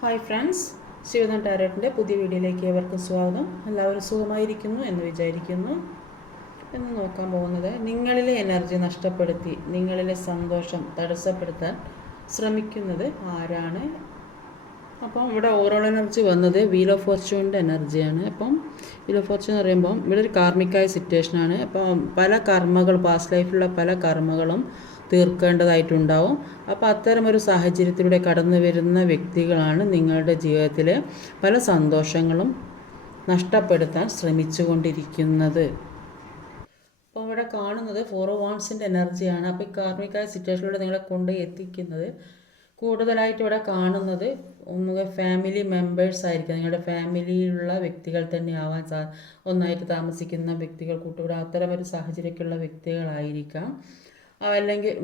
Hi friends Sivanath ടാരറ്റിന്റെ പുതിയ വീഡിയോയിലേക്ക് ഏവർക്കും സ്വാഗതം. എല്ലാവരും സുഖമായിരിക്കുന്നു എന്ന് വിചാരിക്കുന്നു. എന്ന് നോക്കാൻ പോകുന്നത് നിങ്ങളിലെ എനർജി നഷ്ടപ്പെടുത്തി നിങ്ങളിലെ സന്തോഷം തടസ്സപ്പെടുത്താൻ ശ്രമിക്കുന്നത് ആരാണ്? അപ്പം ഇവിടെ ഓവറോൾ എനർജി വന്നത് വീൽ ഓഫ് ഫോർച്യൂണിന്റെ എനർജിയാണ് അപ്പം വീൽ ഓഫ് ഫോർച്യൂൺ എന്ന് പറയുമ്പം ഇവിടെ ഒരു കാർമിക്കായ സിറ്റുവേഷനാണ് അപ്പം പല കർമ്മകൾ പാസ്റ്റ് ലൈഫിലുള്ള പല കർമ്മകളും തീർക്കേണ്ടതായിട്ടുണ്ടാവും. അപ്പോൾ അത്തരം ഒരു സാഹചര്യത്തിലൂടെ കടന്നു വരുന്ന വ്യക്തികളാണ് നിങ്ങളുടെ ജീവിതത്തിലെ പല സന്തോഷങ്ങളും നഷ്ടപ്പെടുത്താൻ ശ്രമിച്ചുകൊണ്ടിരിക്കുന്നത്. അപ്പോൾ ഇവിടെ കാണുന്നത് ഫോർ വാൺസിന്റെ എനർജിയാണ്. അപ്പോൾ ഈ കാർമികായ സിറ്റുവേഷനിലൂടെ നിങ്ങളെ കൊണ്ട് എത്തിക്കുന്നത്. കൂടുതലായിട്ട് ഇവിടെ കാണുന്നത് ഒന്നുകിൽ ഫാമിലി മെമ്പേഴ്സ് ആയിരിക്കും. നിങ്ങളുടെ ഫാമിലിയിലുള്ള വ്യക്തികൾ തന്നെ ആവാൻ സാ ഒന്നായിട്ട് താമസിക്കുന്ന വ്യക്തികൾ കൂട്ടുകൂടെ അത്തരം ഒരു സാഹചര്യമൊക്കെയുള്ള വ്യക്തികളായിരിക്കാം. അല്ലെങ്കിൽ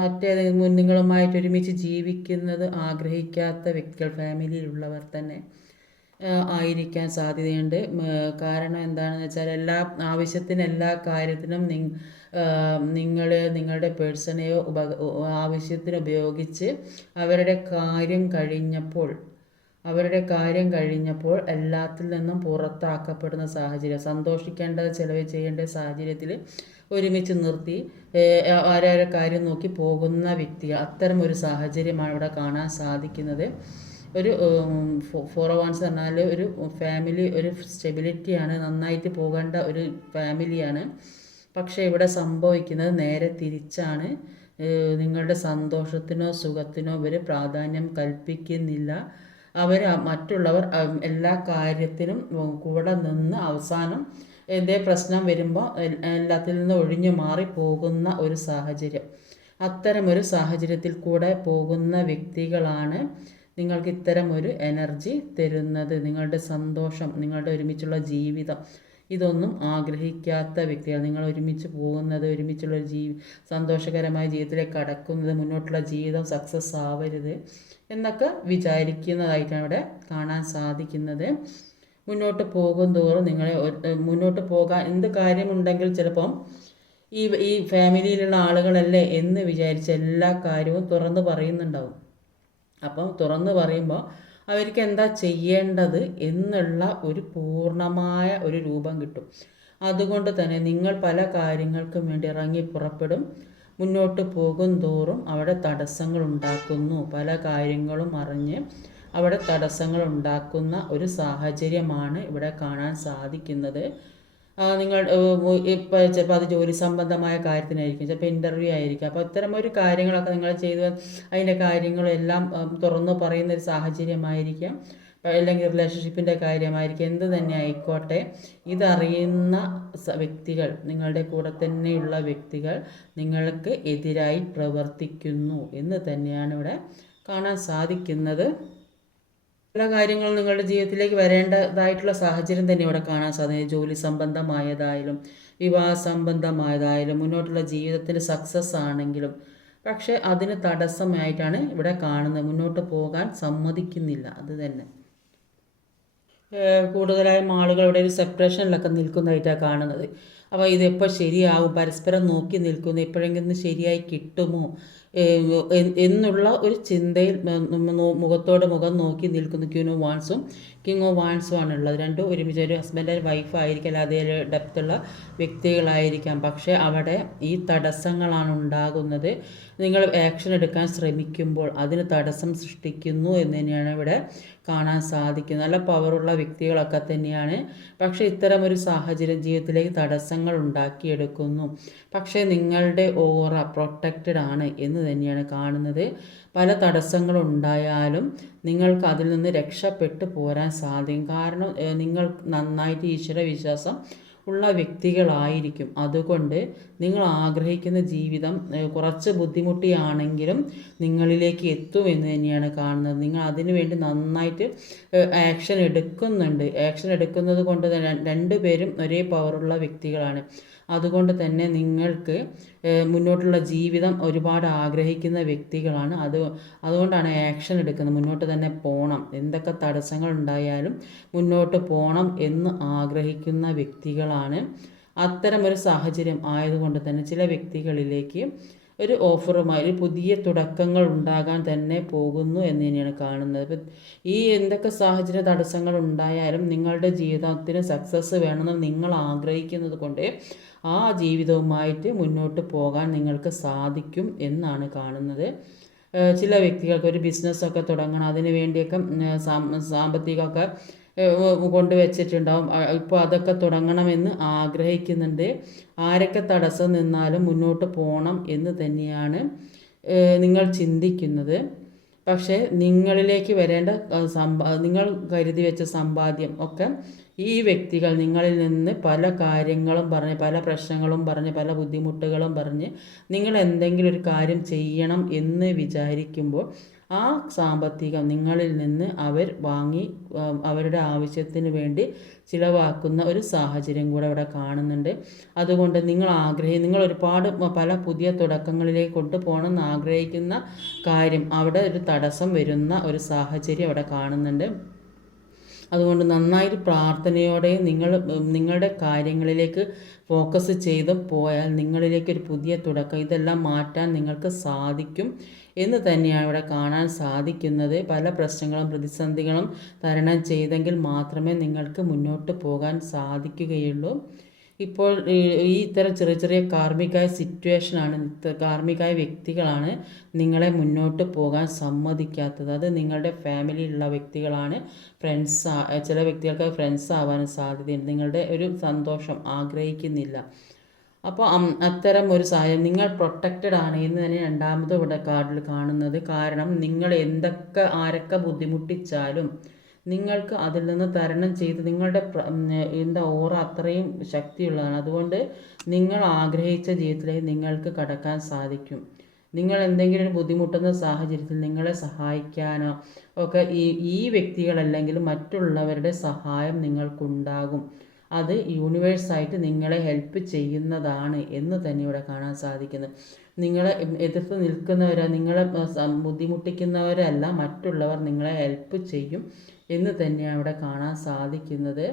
മറ്റേതെങ്കിലും നിങ്ങളുമായിട്ട് ഒരുമിച്ച് ജീവിക്കുന്നത് ആഗ്രഹിക്കാത്ത വ്യക്തികൾ ഫാമിലിയിലുള്ളവർ തന്നെ ആയിരിക്കാൻ സാധ്യതയുണ്ട്. കാരണം എന്താണെന്ന് വെച്ചാൽ എല്ലാ ആവശ്യത്തിന് എല്ലാ കാര്യത്തിനും നിങ്ങൾ നിങ്ങളുടെ പേഴ്സണെയോ ഉപ ആവശ്യത്തിന് ഉപയോഗിച്ച് അവരുടെ കാര്യം കഴിഞ്ഞപ്പോൾ അവരുടെ കാര്യം കഴിഞ്ഞപ്പോൾ എല്ലാത്തിൽ നിന്നും പുറത്താക്കപ്പെടുന്ന സാഹചര്യം സന്തോഷിക്കേണ്ടത് ചിലവ് ചെയ്യേണ്ട സാഹചര്യത്തിൽ ഒരുമിച്ച് നിർത്തി ആരാരെ കാര്യം നോക്കി പോകുന്ന വ്യക്തി അത്തരം ഒരു സാഹചര്യമാണ് ഇവിടെ കാണാൻ സാധിക്കുന്നത്. ഒരു ഫോർ വൺസ് പറഞ്ഞാൽ ഒരു ഫാമിലി ഒരു സ്റ്റെബിലിറ്റിയാണ് നന്നായിട്ട് പോകേണ്ട ഒരു ഫാമിലിയാണ്. പക്ഷേ ഇവിടെ സംഭവിക്കുന്നത് നേരെ തിരിച്ചാണ്. നിങ്ങളുടെ സന്തോഷത്തിനോ സുഖത്തിനോ ഇവർ പ്രാധാന്യം കൽപ്പിക്കുന്നില്ല. അവർ മറ്റുള്ളവർ എല്ലാ കാര്യത്തിനും കൂടെ നിന്ന് അവസാനം എന്തേ പ്രശ്നം വരുമ്പോൾ എല്ലാത്തിൽ നിന്ന് ഒഴിഞ്ഞു മാറി പോകുന്ന ഒരു സാഹചര്യം. അത്തരമൊരു സാഹചര്യത്തിൽ കൂടെ പോകുന്ന വ്യക്തികളാണ് നിങ്ങൾക്ക് ഇത്തരം ഒരു എനർജി തരുന്നത്. നിങ്ങളുടെ സന്തോഷം നിങ്ങളുടെ ഒരുമിച്ചുള്ള ജീവിതം. ഇതൊന്നും ആഗ്രഹിക്കാത്ത വ്യക്തികൾ നിങ്ങൾ ഒരുമിച്ച് പോകുന്നത് ഒരുമിച്ചുള്ള ജീവി സന്തോഷകരമായ ജീവിതത്തിലേക്ക് കടക്കുന്നത് മുന്നോട്ടുള്ള ജീവിതം സക്സസ് ആവരുത്. എന്നൊക്കെ വിചാരിക്കുന്നതായിട്ടാണ് ഇവിടെ കാണാൻ സാധിക്കുന്നത്. മുന്നോട്ട് പോകും തോറും നിങ്ങളെ മുന്നോട്ട് പോകാൻ എന്ത് കാര്യമുണ്ടെങ്കിൽ ചിലപ്പം ഈ ഈ ഫാമിലിയിലുള്ള ആളുകളല്ലേ എന്ന് വിചാരിച്ച് എല്ലാ കാര്യവും തുറന്ന് പറയുന്നുണ്ടാവും. അപ്പം തുറന്ന് പറയുമ്പോൾ അവർക്ക് എന്താ ചെയ്യേണ്ടത് എന്നുള്ള ഒരു പൂർണമായ ഒരു രൂപം കിട്ടും. അതുകൊണ്ട് തന്നെ നിങ്ങൾ പല കാര്യങ്ങൾക്കും വേണ്ടി ഇറങ്ങി പുറപ്പെടും. മുന്നോട്ട് പോകും തോറും അവിടെ തടസ്സങ്ങൾ ഉണ്ടാക്കുന്നു. പല കാര്യങ്ങളും അറിഞ്ഞ് അവിടെ തടസ്സങ്ങൾ ഉണ്ടാക്കുന്ന ഒരു സാഹചര്യമാണ് ഇവിടെ കാണാൻ സാധിക്കുന്നത്. നിങ്ങൾ ഇപ്പോൾ ചിലപ്പോൾ അത് ജോലി സംബന്ധമായ കാര്യത്തിനായിരിക്കും. ചിലപ്പോൾ ഇന്റർവ്യൂ ആയിരിക്കും. അപ്പോൾ ഇത്തരം ഒരു കാര്യങ്ങളൊക്കെ നിങ്ങൾ ചെയ്ത് അതിന്റെ കാര്യങ്ങളെല്ലാം തുറന്നു പറയുന്ന ഒരു സാഹചര്യമായിരിക്കാം. അല്ലെങ്കിൽ റിലേഷൻഷിപ്പിന്റെ കാര്യമായിരിക്കും എന്ത് തന്നെ ആയിക്കോട്ടെ ഇതറിയുന്ന വ്യക്തികൾ നിങ്ങളുടെ കൂടെ തന്നെയുള്ള വ്യക്തികൾ നിങ്ങൾക്ക് എതിരായി പ്രവർത്തിക്കുന്നു എന്ന് തന്നെയാണ് ഇവിടെ കാണാൻ സാധിക്കുന്നത്. പല കാര്യങ്ങളും നിങ്ങളുടെ ജീവിതത്തിലേക്ക് വരേണ്ടതായിട്ടുള്ള സാഹചര്യം തന്നെ ഇവിടെ കാണാൻ സാധിക്കും. ജോലി സംബന്ധമായതായാലും വിവാഹ സംബന്ധമായതായാലും മുന്നോട്ടുള്ള ജീവിതത്തിന് സക്സസ് ആണെങ്കിലും. പക്ഷേ അതിന് തടസ്സമായിട്ടാണ് ഇവിടെ കാണുന്നത്. മുന്നോട്ട് പോകാൻ സമ്മതിക്കുന്നില്ല. അത് തന്നെ. കൂടുതലായും ആളുകൾ ഇവിടെ ഒരു സെപ്പറേഷനിലൊക്കെ നിൽക്കുന്നതായിട്ടാണ് കാണുന്നത്. അപ്പോൾ ഇതെപ്പോൾ ശരിയാവും? പരസ്പരം നോക്കി നിൽക്കുന്നു. എപ്പോഴെങ്കിലും ശരിയായി കിട്ടുമോ? എന്നുള്ള ഒരു ചിന്തയിൽ മുഖത്തോട് മുഖം നോക്കി നിൽക്കുന്നു ക്യൂനോ വാൺസും കിങ് ഓഫ് വാൻസും ആണ് ഉള്ളത് രണ്ടും ഒരുമിച്ച് ഒരു ഹസ്ബൻഡ് ആൻഡ് വൈഫ് ആയിരിക്കാം. അതേ ഡെപ്തുള്ള വ്യക്തികളായിരിക്കാം. പക്ഷേ അവിടെ ഈ തടസ്സങ്ങളാണ് ഉണ്ടാകുന്നത്. നിങ്ങൾ ആക്ഷൻ എടുക്കാൻ ശ്രമിക്കുമ്പോൾ അതിന് തടസ്സം സൃഷ്ടിക്കുന്നു എന്ന് തന്നെയാണ് ഇവിടെ കാണാൻ സാധിക്കുന്നത്. നല്ല പവറുള്ള വ്യക്തികളൊക്കെ തന്നെയാണ്. പക്ഷേ ഇത്തരം ഒരു സാഹചര്യം ജീവിതത്തിലേക്ക് തടസ്സങ്ങൾ ഉണ്ടാക്കിയെടുക്കുന്നു. പക്ഷേ നിങ്ങളുടെ ഓറ പ്രൊട്ടക്റ്റഡ് ആണ് എന്ന് തന്നെയാണ് കാണുന്നത്. പല തടസ്സങ്ങളുണ്ടായാലും നിങ്ങൾക്ക് അതിൽ നിന്ന് രക്ഷപ്പെട്ടു പോരാൻ സാധിക്കും കാരണം നിങ്ങൾ നന്നായിട്ട് ഈശ്വര വിശ്വാസം ഉള്ള വ്യക്തികളായിരിക്കും. അതുകൊണ്ട് നിങ്ങൾ ആഗ്രഹിക്കുന്ന ജീവിതം കുറച്ച് ബുദ്ധിമുട്ടിയാണെങ്കിലും നിങ്ങളിലേക്ക് എത്തും എന്ന് തന്നെയാണ് കാണുന്നത്. നിങ്ങൾ അതിനു വേണ്ടി നന്നായിട്ട് ആക്ഷൻ എടുക്കുന്നുണ്ട്. ആക്ഷൻ എടുക്കുന്നത് കൊണ്ട് തന്നെ രണ്ടുപേരും ഒരേ പവറുള്ള വ്യക്തികളാണ്. അതുകൊണ്ട് തന്നെ നിങ്ങൾക്ക് മുന്നോട്ടുള്ള ജീവിതം ഒരുപാട് ആഗ്രഹിക്കുന്ന വ്യക്തികളാണ്. അത് അതുകൊണ്ടാണ് ആക്ഷൻ എടുക്കുന്നത്. മുന്നോട്ട് തന്നെ പോകണം എന്തൊക്കെ തടസ്സങ്ങൾ ഉണ്ടായാലും മുന്നോട്ട് പോകണം എന്ന് ആഗ്രഹിക്കുന്ന വ്യക്തികളാണ് ഒരു സാഹചര്യം ആയതുകൊണ്ട് തന്നെ ചില വ്യക്തികളിലേക്ക് ഒരു ഓഫറുമായി ഒരു പുതിയ തുടക്കങ്ങൾ ഉണ്ടാകാൻ തന്നെ പോകുന്നു എന്ന് തന്നെയാണ് കാണുന്നത്. ഇപ്പം ഈ എന്തൊക്കെ സാഹചര്യ തടസ്സങ്ങൾ ഉണ്ടായാലും നിങ്ങളുടെ ജീവിതത്തിന് സക്സസ് വേണമെന്ന് നിങ്ങൾ ആഗ്രഹിക്കുന്നത് കൊണ്ട് ആ ജീവിതവുമായിട്ട് മുന്നോട്ട് പോകാൻ നിങ്ങൾക്ക് സാധിക്കും എന്നാണ് കാണുന്നത്. ചില വ്യക്തികൾക്ക് ഒരു ബിസിനസ്സൊക്കെ തുടങ്ങണം. അതിന് വേണ്ടിയൊക്കെ സാമ്പത്തികമൊക്കെ കൊണ്ടുവച്ചിട്ടുണ്ടാവും. ഇപ്പോൾ അതൊക്കെ തുടങ്ങണമെന്ന് ആഗ്രഹിക്കുന്നുണ്ട്. ആരൊക്കെ തടസ്സം നിന്നാലും മുന്നോട്ട് പോകണം എന്ന് തന്നെയാണ് നിങ്ങൾ ചിന്തിക്കുന്നത്. പക്ഷേ നിങ്ങളിലേക്ക് വരേണ്ട സമ്പാ നിങ്ങൾ കരുതി വെച്ച സമ്പാദ്യം ഒക്കെ ഈ വ്യക്തികൾ നിങ്ങളിൽ നിന്ന് പല കാര്യങ്ങളും പറഞ്ഞ് പല പ്രശ്നങ്ങളും പറഞ്ഞ് പല ബുദ്ധിമുട്ടുകളും പറഞ്ഞ് നിങ്ങൾ എന്തെങ്കിലും ഒരു കാര്യം ചെയ്യണം എന്ന് വിചാരിക്കുമ്പോൾ ആ സാമ്പത്തികം നിങ്ങളിൽ നിന്ന് അവർ വാങ്ങി അവരുടെ ആവശ്യത്തിന് വേണ്ടി ചിലവാക്കുന്ന ഒരു സാഹചര്യം കൂടെ അവിടെ കാണുന്നുണ്ട്. അതുകൊണ്ട് നിങ്ങൾ ആഗ്രഹി നിങ്ങൾ ഒരുപാട് പല പുതിയ തുടക്കങ്ങളിലേക്ക് കൊണ്ടുപോകണം എന്ന് ആഗ്രഹിക്കുന്ന കാര്യം അവിടെ ഒരു തടസ്സം വരുന്ന ഒരു സാഹചര്യം അവിടെ കാണുന്നുണ്ട്. അതുകൊണ്ട് നന്നായിട്ട് പ്രാർത്ഥനയോടെ നിങ്ങൾ നിങ്ങളുടെ കാര്യങ്ങളിലേക്ക് ഫോക്കസ് ചെയ്ത് പോയാൽ നിങ്ങളിലേക്ക് ഒരു പുതിയ തുടക്കം ഇതെല്ലാം മാറ്റാൻ നിങ്ങൾക്ക് സാധിക്കും എന്ന് തന്നെയാണ് ഇവിടെ കാണാൻ സാധിക്കുന്നത്. പല പ്രശ്നങ്ങളും പ്രതിസന്ധികളും തരണം ചെയ്തെങ്കിൽ മാത്രമേ നിങ്ങൾക്ക് മുന്നോട്ട് പോകാൻ സാധിക്കുകയുള്ളൂ. ഇപ്പോൾ ഈ ഇത്തരം ചെറിയ ചെറിയ കാർമ്മികായ സിറ്റുവേഷനാണ് കാർമ്മികായ വ്യക്തികളാണ് നിങ്ങളെ മുന്നോട്ട് പോകാൻ സമ്മതിക്കാത്തത്. അത് നിങ്ങളുടെ ഫാമിലിയിലുള്ള വ്യക്തികളാണ് ഫ്രണ്ട്സ് ചില വ്യക്തികൾക്ക് ഫ്രണ്ട്സ് ആവാനും സാധ്യതയുണ്ട്. നിങ്ങളുടെ ഒരു സന്തോഷം ആഗ്രഹിക്കുന്നില്ല. അപ്പോൾ അത്തരം ഒരു സാഹചര്യം നിങ്ങൾ പ്രൊട്ടക്റ്റഡ് ആണ് എന്ന് തന്നെ രണ്ടാമത് ഇവിടെ കാർഡിൽ കാണുന്നത് കാരണം നിങ്ങൾ എന്തൊക്കെ ആരൊക്കെ ബുദ്ധിമുട്ടിച്ചാലും നിങ്ങൾക്ക് അതിൽ നിന്ന് തരണം ചെയ്ത് നിങ്ങളുടെ എന്താ ഓറ അത്രയും ശക്തിയുള്ളതാണ്. അതുകൊണ്ട് നിങ്ങൾ ആഗ്രഹിച്ച ജീവിതത്തിലേക്ക് നിങ്ങൾക്ക് കടക്കാൻ സാധിക്കും. നിങ്ങൾ എന്തെങ്കിലും ഒരു ബുദ്ധിമുട്ടുന്ന സാഹചര്യത്തിൽ നിങ്ങളെ സഹായിക്കാനോ ഒക്കെ ഈ ഈ വ്യക്തികളല്ലെങ്കിൽ മറ്റുള്ളവരുടെ സഹായം നിങ്ങൾക്കുണ്ടാകും. അത് യൂണിവേഴ്സായിട്ട് നിങ്ങളെ ഹെൽപ്പ് ചെയ്യുന്നതാണ് എന്ന് തന്നെ ഇവിടെ കാണാൻ സാധിക്കുന്നത് നിങ്ങളെ എതിർത്ത് നിൽക്കുന്നവരോ നിങ്ങളെ ബുദ്ധിമുട്ടിക്കുന്നവരല്ല മറ്റുള്ളവർ നിങ്ങളെ ഹെൽപ്പ് ചെയ്യും എന്ന് തന്നെയാണ് ഇവിടെ കാണാൻ സാധിക്കുന്നത്.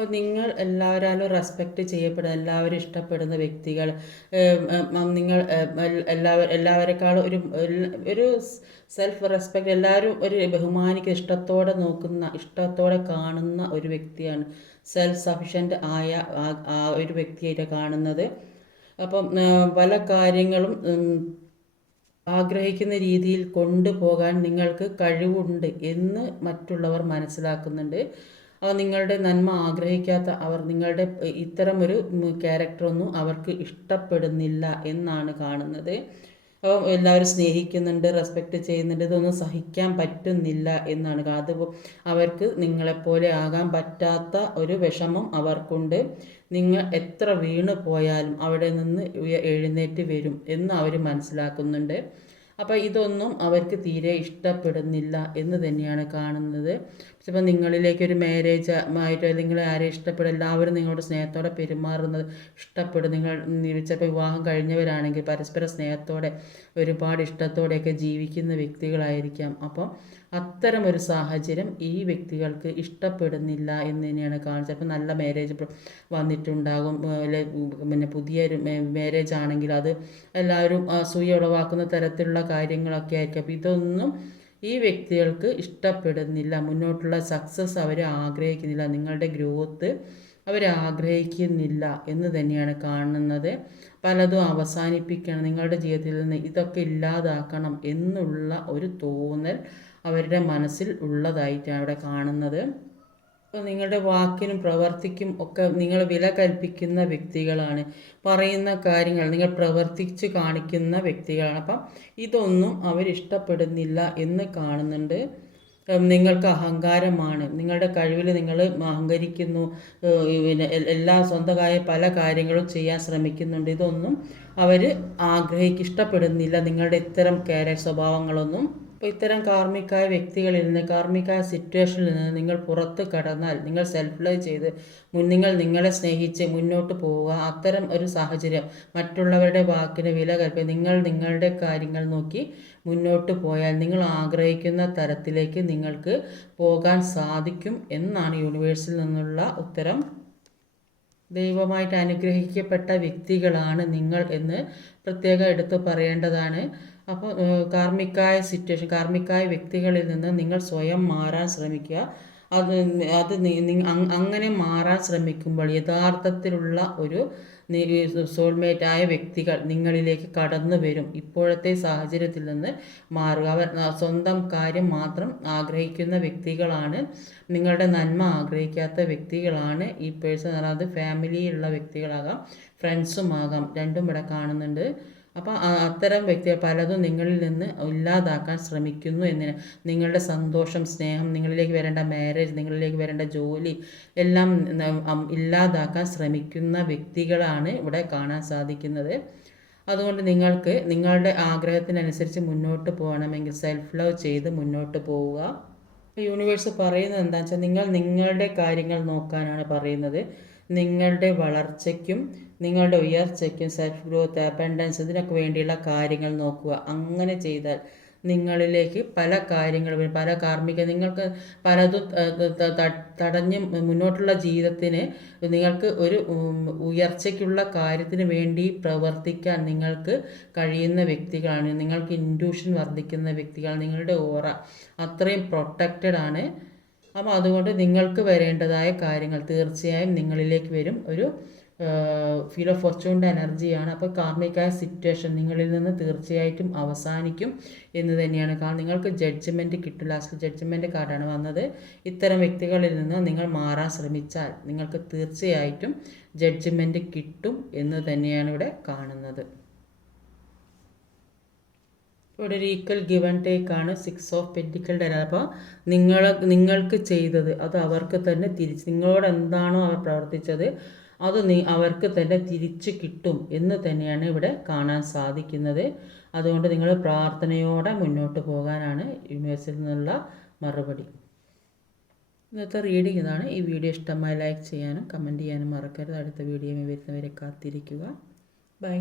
അപ്പോൾ നിങ്ങൾ എല്ലാവരാലും റെസ്പെക്റ്റ് ചെയ്യപ്പെടുന്ന എല്ലാവരും ഇഷ്ടപ്പെടുന്ന വ്യക്തികൾ നിങ്ങൾ എല്ലാവരും എല്ലാവരെക്കാളും ഒരു ഒരു സെൽഫ് റെസ്പെക്റ്റ് എല്ലാവരും ഒരു ബഹുമാനിക്ക് ഇഷ്ടത്തോടെ നോക്കുന്ന ഇഷ്ടത്തോടെ കാണുന്ന ഒരു വ്യക്തിയാണ്. സെൽഫ് സഫിഷ്യന്റ് ആയ ആ ഒരു വ്യക്തിയായിട്ട് കാണുന്നത്. അപ്പം പല കാര്യങ്ങളും ആഗ്രഹിക്കുന്ന രീതിയിൽ കൊണ്ടുപോകാൻ നിങ്ങൾക്ക് കഴിവുണ്ട് എന്ന് മറ്റുള്ളവർ മനസ്സിലാക്കുന്നുണ്ട്. നിങ്ങളുടെ നന്മ ആഗ്രഹിക്കാത്ത അവർ നിങ്ങളുടെ ഇത്തരമൊരു ക്യാരക്ടറൊന്നും അവർക്ക് ഇഷ്ടപ്പെടുന്നില്ല എന്നാണ് കാണുന്നത്. അപ്പം എല്ലാവരും സ്നേഹിക്കുന്നുണ്ട് റെസ്പെക്റ്റ് ചെയ്യുന്നുണ്ട് ഇതൊന്നും സഹിക്കാൻ പറ്റുന്നില്ല എന്നാണ് അത് അവർക്ക് നിങ്ങളെപ്പോലെ ആകാൻ പറ്റാത്ത ഒരു വിഷമം അവർക്കുണ്ട്. നിങ്ങൾ എത്ര വീണ് പോയാലും അവിടെ നിന്ന് എഴുന്നേറ്റ് വരും എന്ന് അവർ മനസ്സിലാക്കുന്നുണ്ട്. അപ്പോൾ ഇതൊന്നും അവർക്ക് തീരെ ഇഷ്ടപ്പെടുന്നില്ല എന്ന് തന്നെയാണ് കാണുന്നത്. ചിലപ്പോൾ നിങ്ങളിലേക്ക് ഒരു മാരേജ് ആയിട്ട് നിങ്ങൾ ആരെ ഇഷ്ടപ്പെടും എല്ലാവരും നിങ്ങളോട് സ്നേഹത്തോടെ പെരുമാറുന്നത് ഇഷ്ടപ്പെടും. നിങ്ങൾ ചിലപ്പോൾ വിവാഹം കഴിഞ്ഞവരാണെങ്കിൽ പരസ്പര സ്നേഹത്തോടെ ഒരുപാട് ഇഷ്ടത്തോടെയൊക്കെ ജീവിക്കുന്ന വ്യക്തികളായിരിക്കാം. അപ്പോൾ അത്തരം ഒരു സാഹചര്യം ഈ വ്യക്തികൾക്ക് ഇഷ്ടപ്പെടുന്നില്ല എന്ന് തന്നെയാണ് കാണുന്നത്. ചിലപ്പോൾ നല്ല മാരേജ് വന്നിട്ടുണ്ടാകും പിന്നെ പുതിയൊരു മാരേജ് ആണെങ്കിൽ അത് എല്ലാവരും അസൂയ ഉളവാക്കുന്ന തരത്തിലുള്ള കാര്യങ്ങളൊക്കെ ആയിരിക്കും. അപ്പോൾ ഇതൊന്നും ഈ വ്യക്തികൾക്ക് ഇഷ്ടപ്പെടുന്നില്ല മുന്നോട്ടുള്ള സക്സസ് അവർ ആഗ്രഹിക്കുന്നില്ല നിങ്ങളുടെ ഗ്രോത്ത് അവർ ആഗ്രഹിക്കുന്നില്ല എന്ന് തന്നെയാണ് കാണുന്നത്. പലതും അവസാനിപ്പിക്കണം നിങ്ങളുടെ ജീവിതത്തിൽ നിന്ന് ഇതൊക്കെ ഇല്ലാതാക്കണം എന്നുള്ള ഒരു തോന്നൽ അവരുടെ മനസ്സിൽ ഉള്ളതായിട്ടാണ് അവിടെ കാണുന്നത്. നിങ്ങളുടെ വാക്കിനും പ്രവർത്തിക്കും ഒക്കെ നിങ്ങൾ വില കൽപ്പിക്കുന്ന വ്യക്തികളാണ്. പറയുന്ന കാര്യങ്ങൾ നിങ്ങൾ പ്രവർത്തിച്ച് കാണിക്കുന്ന വ്യക്തികളാണ്. അപ്പം ഇതൊന്നും അവരിഷ്ടപ്പെടുന്നില്ല എന്ന് കാണുന്നുണ്ട്. നിങ്ങൾക്ക് അഹങ്കാരമാണ്. നിങ്ങളുടെ കഴിവിൽ നിങ്ങൾ അഹങ്കരിക്കുന്നു. പിന്നെ എല്ലാ സ്വന്തമായ പല കാര്യങ്ങളും ചെയ്യാൻ ശ്രമിക്കുന്നുണ്ട്. ഇതൊന്നും അവർ ആഗ്രഹിക്ക് ഇഷ്ടപ്പെടുന്നില്ല. നിങ്ങളുടെ ഇത്തരം ക്യാരക്ടർ സ്വഭാവങ്ങളൊന്നും അപ്പോൾ ഇത്തരം കാർമ്മികായ വ്യക്തികളിൽ നിന്ന് കാർമ്മികായ സിറ്റുവേഷനിൽ നിന്ന് നിങ്ങൾ പുറത്ത് കടന്നാൽ നിങ്ങൾ സെൽഫ് ലൈവ് ചെയ്ത് നിങ്ങൾ നിങ്ങളെ സ്നേഹിച്ച് മുന്നോട്ട് പോവുക അത്തരം ഒരു സാഹചര്യം മറ്റുള്ളവരുടെ വാക്കിന് വില കൽപ്പി നിങ്ങൾ നിങ്ങളുടെ കാര്യങ്ങൾ നോക്കി മുന്നോട്ട് പോയാൽ നിങ്ങൾ ആഗ്രഹിക്കുന്ന തരത്തിലേക്ക് നിങ്ങൾക്ക് പോകാൻ സാധിക്കും എന്നാണ് യൂണിവേഴ്സിൽ നിന്നുള്ള ഉത്തരം. ദൈവമായിട്ട് അനുഗ്രഹിക്കപ്പെട്ട വ്യക്തികളാണ് നിങ്ങൾ എന്ന് പ്രത്യേകം എടുത്തു പറയേണ്ടതാണ്. അപ്പോൾ കാർമ്മിക്കായ സിറ്റുവേഷൻ കാർമ്മിക്കായ വ്യക്തികളിൽ നിന്ന് നിങ്ങൾ സ്വയം മാറാൻ ശ്രമിക്കുക. അത് അത് അങ്ങനെ മാറാൻ ശ്രമിക്കുമ്പോൾ യഥാർത്ഥത്തിലുള്ള ഒരു സോൾമേറ്റായ വ്യക്തികൾ നിങ്ങളിലേക്ക് കടന്നു വരും. ഇപ്പോഴത്തെ സാഹചര്യത്തിൽ നിന്ന് മാറുക. അവർ സ്വന്തം കാര്യം മാത്രം ആഗ്രഹിക്കുന്ന വ്യക്തികളാണ്. നിങ്ങളുടെ നന്മ ആഗ്രഹിക്കാത്ത വ്യക്തികളാണ് ഈ പേഴ്സൺ അതായത് ഫാമിലിയിലുള്ള വ്യക്തികളാകാം ഫ്രണ്ട്സും ആകാം. രണ്ടും ഇവിടെ കാണുന്നുണ്ട്. അപ്പോൾ അത്തരം വ്യക്തികൾ പലതും നിങ്ങളിൽ നിന്ന് ഇല്ലാതാക്കാൻ ശ്രമിക്കുന്നു എന്നിന് നിങ്ങളുടെ സന്തോഷം സ്നേഹം നിങ്ങളിലേക്ക് വരേണ്ട മാരേജ് നിങ്ങളിലേക്ക് വരേണ്ട ജോലി എല്ലാം ഇല്ലാതാക്കാൻ ശ്രമിക്കുന്ന വ്യക്തികളാണ് ഇവിടെ കാണാൻ സാധിക്കുന്നത്. അതുകൊണ്ട് നിങ്ങൾക്ക് നിങ്ങളുടെ ആഗ്രഹത്തിനനുസരിച്ച് മുന്നോട്ട് പോകണമെങ്കിൽ സെൽഫ് ലവ് ചെയ്ത് മുന്നോട്ട് പോവുക. യൂണിവേഴ്സ് പറയുന്നത് എന്താണെന്ന് വെച്ചാൽ നിങ്ങൾ നിങ്ങളുടെ കാര്യങ്ങൾ നോക്കാനാണ് പറയുന്നത്. നിങ്ങളുടെ വളർച്ചയ്ക്കും നിങ്ങളുടെ ഉയർച്ചയ്ക്കും സെൽഫ് ഗ്രോത്ത് അബൻഡൻസ് ഇതിനൊക്കെ വേണ്ടിയുള്ള കാര്യങ്ങൾ നോക്കുക. അങ്ങനെ ചെയ്താൽ നിങ്ങളിലേക്ക് പല കാര്യങ്ങളും പല കാർമ്മിക നിങ്ങൾക്ക് പലതും തടഞ്ഞ് മുന്നോട്ടുള്ള ജീവിതത്തിന് നിങ്ങൾക്ക് ഒരു ഉയർച്ചയ്ക്കുള്ള കാര്യത്തിന് വേണ്ടി പ്രവർത്തിക്കാൻ നിങ്ങൾക്ക് കഴിയുന്ന വ്യക്തികളാണ്. നിങ്ങൾക്ക് ഇൻഡ്യൂഷൻ വർദ്ധിക്കുന്ന വ്യക്തികൾ നിങ്ങളുടെ ഓറ അത്രയും പ്രൊട്ടക്റ്റഡ് ആണ്. അപ്പോൾ അതുകൊണ്ട് നിങ്ങൾക്ക് വരേണ്ടതായ കാര്യങ്ങൾ തീർച്ചയായും നിങ്ങളിലേക്ക് വരും. ഒരു ഫീൽ ഓഫ് ഫോർച്യൂണിന്റെ എനർജിയാണ് അപ്പോൾ കാർമികായ സിറ്റുവേഷൻ നിങ്ങളിൽ നിന്ന് തീർച്ചയായിട്ടും അവസാനിക്കും എന്ന് തന്നെയാണ്. കാരണം നിങ്ങൾക്ക് ജഡ്ജ്മെന്റ് കിട്ടും. ലാസ്റ്റ് ജഡ്ജ്മെന്റ് കാർഡാണ് വന്നത്. ഇത്തരം വ്യക്തികളിൽ നിന്ന് നിങ്ങൾ മാറാൻ ശ്രമിച്ചാൽ നിങ്ങൾക്ക് തീർച്ചയായിട്ടും ജഡ്ജ്മെന്റ് കിട്ടും എന്ന് തന്നെയാണ് ഇവിടെ കാണുന്നത്. ഇവിടെ ഒരു ഈക്വൽ ഗിവൺ ടേക്ക് ആണ് സിക്സ് ഓഫ് പെന്റിക്കളുടെ അപ്പോൾ നിങ്ങൾ നിങ്ങൾക്ക് ചെയ്തത് അത് അവർക്ക് തന്നെ തിരിച്ച് നിങ്ങളോട് എന്താണോ അവർ പ്രവർത്തിച്ചത് അത് നീ അവർക്ക് തന്നെ തിരിച്ച് കിട്ടും എന്ന് തന്നെയാണ് ഇവിടെ കാണാൻ സാധിക്കുന്നത്. അതുകൊണ്ട് നിങ്ങൾ പ്രാർത്ഥനയോടെ മുന്നോട്ട് പോകാനാണ് യൂണിവേഴ്സിൽ നിന്നുള്ള മറുപടി. ഇന്നത്തെ റീഡിംഗ് ഇതാണ്. ഈ വീഡിയോ ഇഷ്ടമായി ലൈക്ക് ചെയ്യാനും കമന്റ് ചെയ്യാനും മറക്കരുത്. അടുത്ത വീഡിയോ വരുന്നവരെ കാത്തിരിക്കുക. ബൈ